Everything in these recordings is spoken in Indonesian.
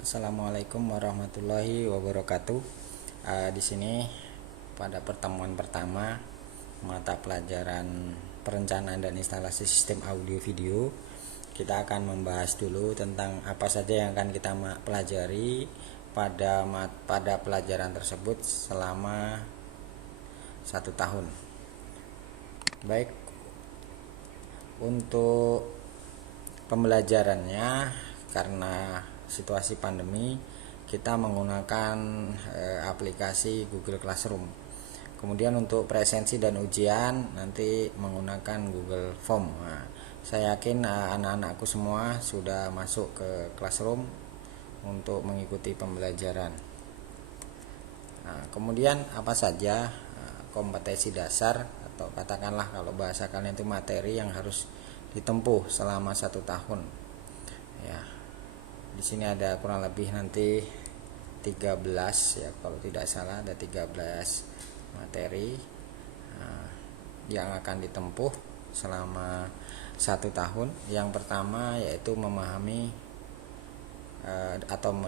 Assalamualaikum warahmatullahi wabarakatuh. Di sini pada pertemuan pertama mata pelajaran perencanaan dan instalasi sistem audio video, kita akan membahas dulu tentang apa saja yang akan kita pelajari pada pelajaran tersebut selama 1 tahun. Baik, untuk pembelajarannya, karena situasi pandemi, kita menggunakan aplikasi Google Classroom. Kemudian untuk presensi dan ujian nanti menggunakan Google Form. Saya yakin anak-anakku semua sudah masuk ke Classroom untuk mengikuti pembelajaran. Kemudian apa saja kompetensi dasar, atau katakanlah kalau bahasa kalian itu materi yang harus ditempuh selama 1 tahun. Ya, di sini ada kurang lebih nanti 13, ya kalau tidak salah ada 13 materi yang akan ditempuh selama 1 tahun. Yang pertama yaitu memahami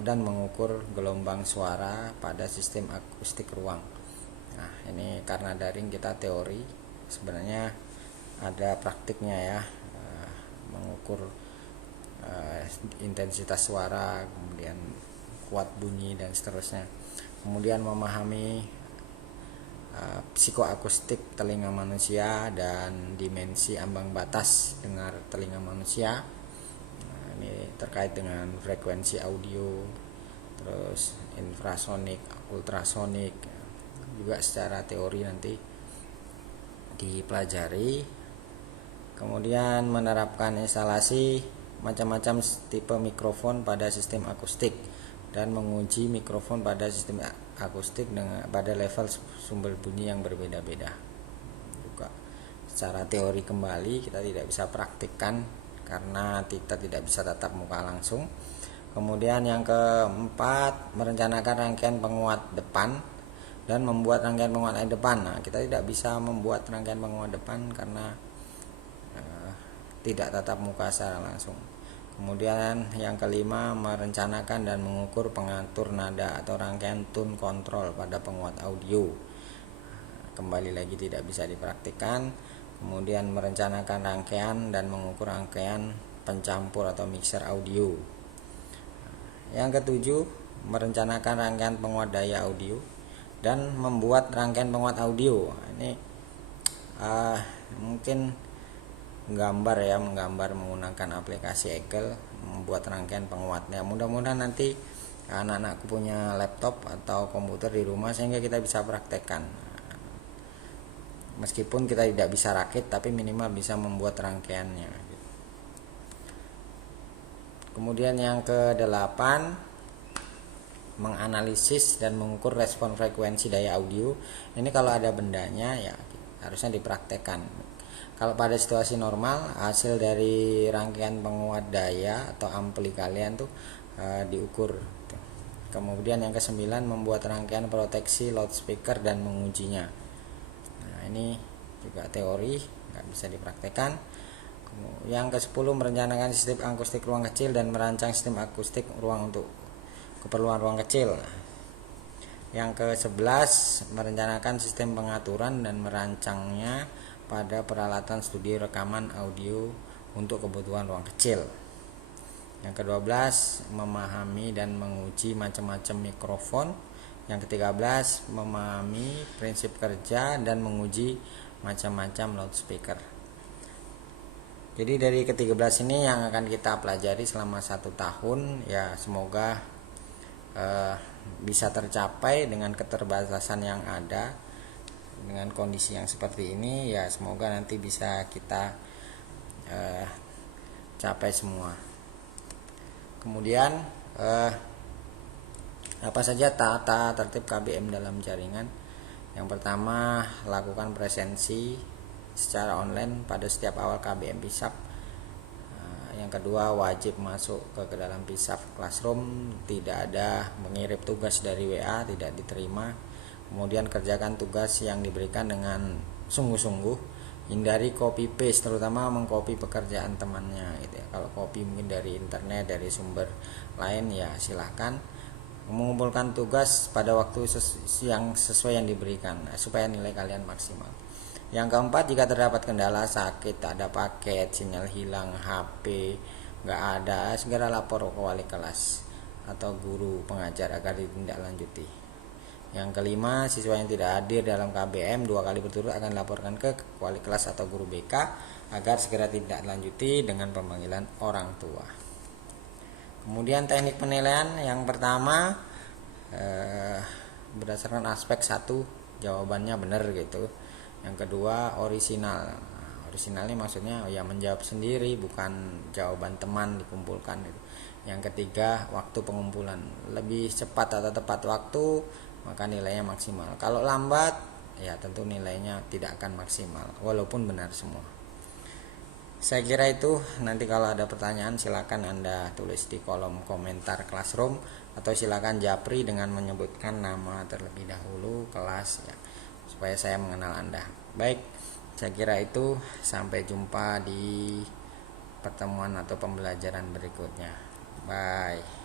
dan mengukur gelombang suara pada sistem akustik ruang. Nah, ini karena daring kita teori, sebenarnya ada praktiknya ya, mengukur intensitas suara, kemudian kuat bunyi dan seterusnya. Kemudian memahami psikoakustik telinga manusia dan dimensi ambang batas dengar telinga manusia. Ini terkait dengan frekuensi audio, terus infrasonik, ultrasonik, juga secara teori nanti dipelajari. Kemudian menerapkan instalasi macam-macam tipe mikrofon pada sistem akustik dan menguji mikrofon pada sistem akustik pada level sumber bunyi yang berbeda-beda. Juga secara teori kembali, kita tidak bisa praktikkan karena kita tidak bisa tatap muka langsung. Kemudian yang keempat, merencanakan rangkaian penguat depan dan membuat rangkaian penguat depan. Nah, kita tidak bisa membuat rangkaian penguat depan karena tidak tatap muka secara langsung. Kemudian yang kelima, merencanakan dan mengukur pengatur nada atau rangkaian tone control pada penguat audio. Kembali lagi tidak bisa dipraktikkan. Kemudian merencanakan rangkaian dan mengukur rangkaian pencampur atau mixer audio. Yang ketujuh, merencanakan rangkaian penguat daya audio dan membuat rangkaian penguat audio. Ini mungkin menggambar menggunakan aplikasi Excel, membuat rangkaian penguatnya. Mudah-mudahan nanti anak-anakku punya laptop atau komputer di rumah sehingga kita bisa praktekkan. Meskipun kita tidak bisa rakit, tapi minimal bisa membuat rangkaiannya. Kemudian yang ke-8, menganalisis dan mengukur respon frekuensi daya audio. Ini kalau ada bendanya ya harusnya dipraktekkan. Kalau pada situasi normal, hasil dari rangkaian penguat daya atau ampli kalian tuh diukur. Kemudian yang ke-9, membuat rangkaian proteksi loudspeaker dan mengujinya. Nah, ini juga teori, nggak bisa dipraktekkan. Yang ke-10, merencanakan sistem akustik ruang kecil dan merancang sistem akustik ruang untuk keperluan ruang kecil. Yang ke-11, merencanakan sistem pengaturan dan merancangnya pada peralatan studio rekaman audio untuk kebutuhan ruang kecil. Yang ke-12, memahami dan menguji macam-macam mikrofon. Yang ke-13, memahami prinsip kerja dan menguji macam-macam loudspeaker. Jadi dari ke-13 ini yang akan kita pelajari selama 1 tahun, ya semoga bisa tercapai dengan keterbatasan yang ada. Dengan kondisi yang seperti ini, ya semoga nanti bisa kita capai semua. Kemudian apa saja tata tertib KBM dalam jaringan? Yang pertama, lakukan presensi secara online pada setiap awal KBM PISAP. Yang kedua, wajib masuk ke dalam PISAP Classroom, tidak ada mengirim tugas dari WA, tidak diterima. Kemudian kerjakan tugas yang diberikan dengan sungguh-sungguh hindari copy paste, terutama mengcopy pekerjaan temannya gitu ya. Kalau copy mungkin dari internet, dari sumber lain, ya silahkan. Mengumpulkan tugas pada waktu yang sesuai yang diberikan supaya nilai kalian maksimal. Yang keempat, jika terdapat kendala, sakit, tak ada paket, sinyal hilang, HP nggak ada, segera lapor ke wali kelas atau guru pengajar agar ditindaklanjuti. Yang kelima, siswa yang tidak hadir dalam KBM 2 kali berturut akan dilaporkan ke wali kelas atau guru BK agar segera ditindaklanjuti dengan pemanggilan orang tua. Kemudian teknik penilaian yang pertama, berdasarkan aspek satu, jawabannya benar gitu. Yang kedua, orisinal. Orisinal ini maksudnya ya menjawab sendiri, bukan jawaban teman dikumpulkan gitu. Yang ketiga, waktu pengumpulan. Lebih cepat atau tepat waktu, maka nilainya maksimal. Kalau lambat, ya tentu nilainya tidak akan maksimal walaupun benar semua. Saya kira itu. Nanti kalau ada pertanyaan silakan Anda tulis di kolom komentar Classroom, atau silakan japri dengan menyebutkan nama terlebih dahulu, kelas ya, supaya saya mengenal Anda. Baik, saya kira itu. Sampai jumpa di pertemuan atau pembelajaran berikutnya. Bye.